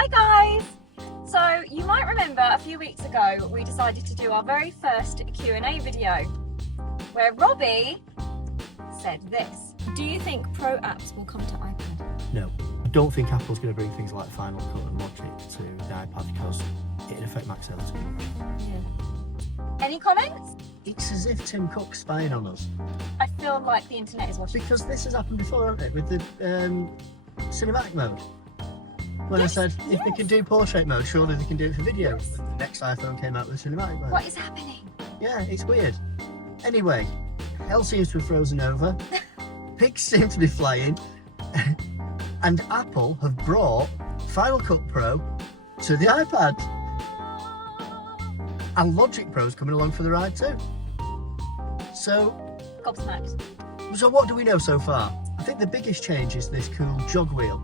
Hi guys! So you might remember a few weeks ago we decided to do our very first Q&A video where Robbie said this. Do you think Pro apps will come to iPad? No. I don't think Apple's going to bring things like Final Cut and Logic to the iPad because it'd affect Mac sales too much. Yeah. Any comments? It's as if Tim Cook's spying on us. I feel like the internet is watching. Because this has happened before, hasn't it? With the cinematic mode. When Yes, I said, if they can do portrait mode, surely they can do it for video. Yes. The next iPhone came out with cinematic mode. What is happening? Yeah, it's weird. Anyway, hell seems to have frozen over. Pigs seem to be flying. And Apple have brought Final Cut Pro to the iPad. And Logic Pro's coming along for the ride too. So Gobsmacked. what do we know so far? I think the biggest change is this cool jog wheel.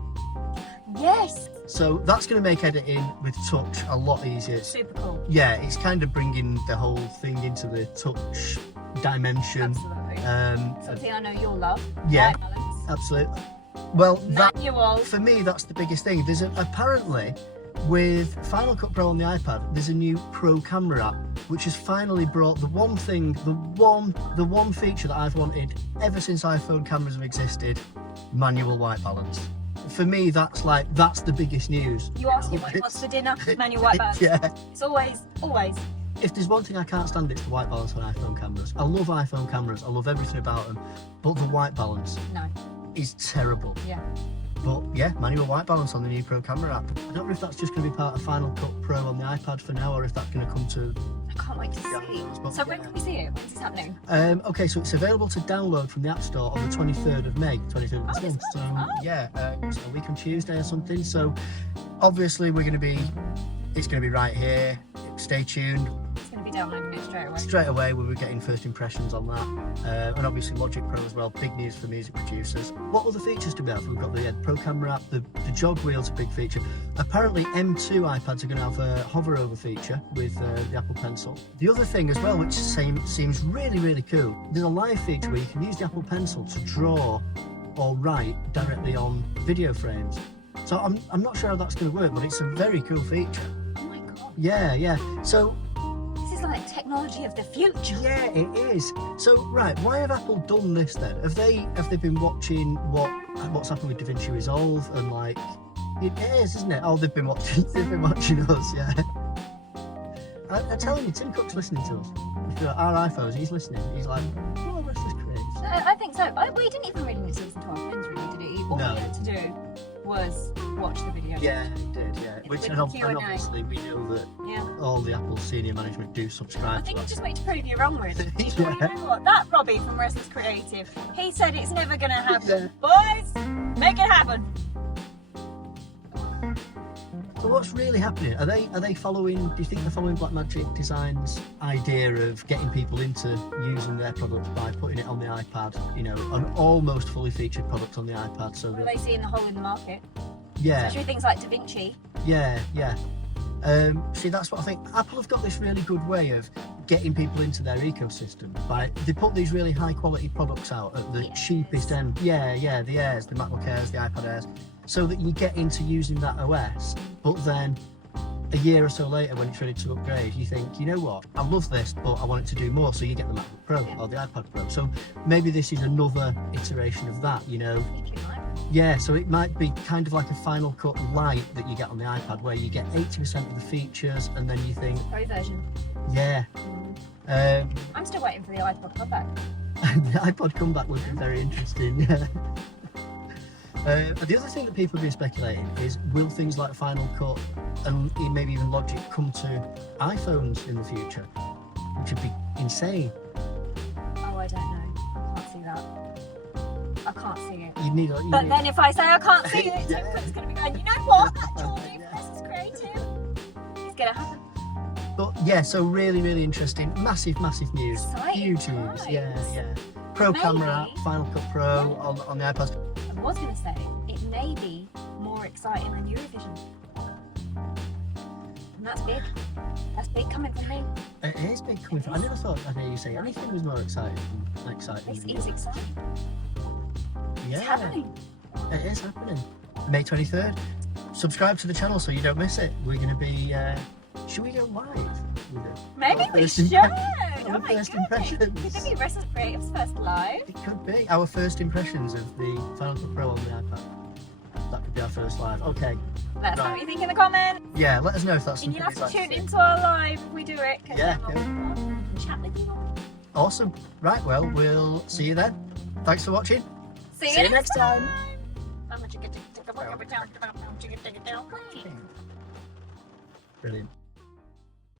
Yes! So that's going to make editing with touch a lot easier. Super cool. Yeah, it's kind of bringing the whole thing into the touch dimension. Absolutely. Something I know you'll love. Yeah, White balance. absolutely. Well, Manual. for me, that's the biggest thing. There's apparently, with Final Cut Pro on the iPad, there's a new Pro camera app, which has finally brought the one thing, the one feature that I've wanted ever since iPhone cameras have existed: manual white balance. For me, that's the biggest news. You ask him what he wants for dinner, manual white balance. Yeah. It's always. If there's one thing I can't stand, it's the white balance on iPhone cameras. I love iPhone cameras. I love everything about them, but the white balance No. is terrible. Yeah. But yeah, manual white balance on the new Pro camera app. I don't know if that's just going to be part of Final Cut Pro on the iPad for now, or if that's going to come to... I can't wait to Yeah, see. So when can we see it? When's this happening? Okay, so it's available to download from the App Store on the 23rd of May, 23rd of this month. So yeah, it's a week on Tuesday or something. So obviously it's going to be right here. Stay tuned. It's going to be downloading it straight away. Straight away, we'll be getting first impressions on that. And obviously Logic Pro as well, big news for music producers. What other features do we have? We've got the Pro camera app, the jog wheel's a big feature. Apparently M2 iPads are going to have a hover over feature with the Apple Pencil. The other thing as well, which seems really, really cool, there's a live feature where you can use the Apple Pencil to draw or write directly on video frames. So I'm not sure how that's going to work, but it's a very cool feature. Oh my god. Yeah. So This is like technology of the future. yeah, it is. So right, why have Apple done this then? Have they been watching what's happened with DaVinci Resolve and like it is, isn't it? Oh, they've been watching us, yeah. I'm telling you, Tim Cook's listening to us. Our iPhones, he's listening. He's like, oh, let's just create. I think so. Well, he didn't even really need to listen to our friends, really, did he? All No. he had to do was watch the video. Yeah, he did, yeah. With Which the and Q&A. obviously we know that Yeah. all the Apple senior management do I subscribe think to you us. just wait to prove you wrong with. Yeah. You know what? That Robbie from Restless Creative, he said it's never going to happen. Yeah. Boys, make it happen. So what's really happening? Are they following? Do you think they're following Blackmagic Design's idea of getting people into using their products by putting it on the iPad? You know, an almost fully featured product on the iPad. So What are that, they seeing the hole in the market? yeah, Especially things like DaVinci. yeah. See, that's what I think. Apple have got this really good way of getting people into their ecosystem. They put these really high quality products out at the cheapest end. Yeah, the Airs, the MacBook Airs, the iPad Airs, so that you get into using that OS. But then a year or so later, when it's ready to upgrade, you think, you know what, I love this, but I want it to do more. So you get the MacBook Pro or the iPad Pro. So maybe this is another iteration of that. You know. I think it might. Yeah, so it might be kind of like a Final Cut Lite that you get on the iPad, where you get 80% of the features, and then you think, Pro version. yeah. I'm still waiting for the iPod comeback. The iPod comeback would be very interesting, yeah. The other thing that people have been speculating is, will things like Final Cut and maybe even Logic come to iPhones in the future? Which would be insane. Oh, I don't know. I can't see that. I can't see it. But Then if I say I can't see it, Yeah. Tim Cook's going to be going, you know what? That Jordan Restless Creative. It's going to happen. But yeah, so really, really interesting. Massive news. Exciting Huge news. times. Yeah. Pro Maybe. camera app, Final Cut Pro on the iPad. I was going to say, it may be more exciting than Eurovision. And that's big. That's big coming from me. It is big coming from. I never thought I'd hear you say anything was more exciting. This is exciting. Yeah, It's happening. it is happening. May 23rd. subscribe to the channel so you don't miss it. We're going to be. Should we go live? With it? Maybe Our we first should. Our My first goodness. impressions. Could it be Resident Creative's first live? It could be our first impressions of the Final Cut Pro on the iPad. That could be our first live. Okay. Let us know Right. what you think in the comments. Yeah, let us know if that's And something you'll have you'd to like tune see. into our live if we do it. 'Cause Yeah, then we'll chat with you all. Awesome. Right, well, we'll see you then. Thanks for watching. See you next time. Brilliant.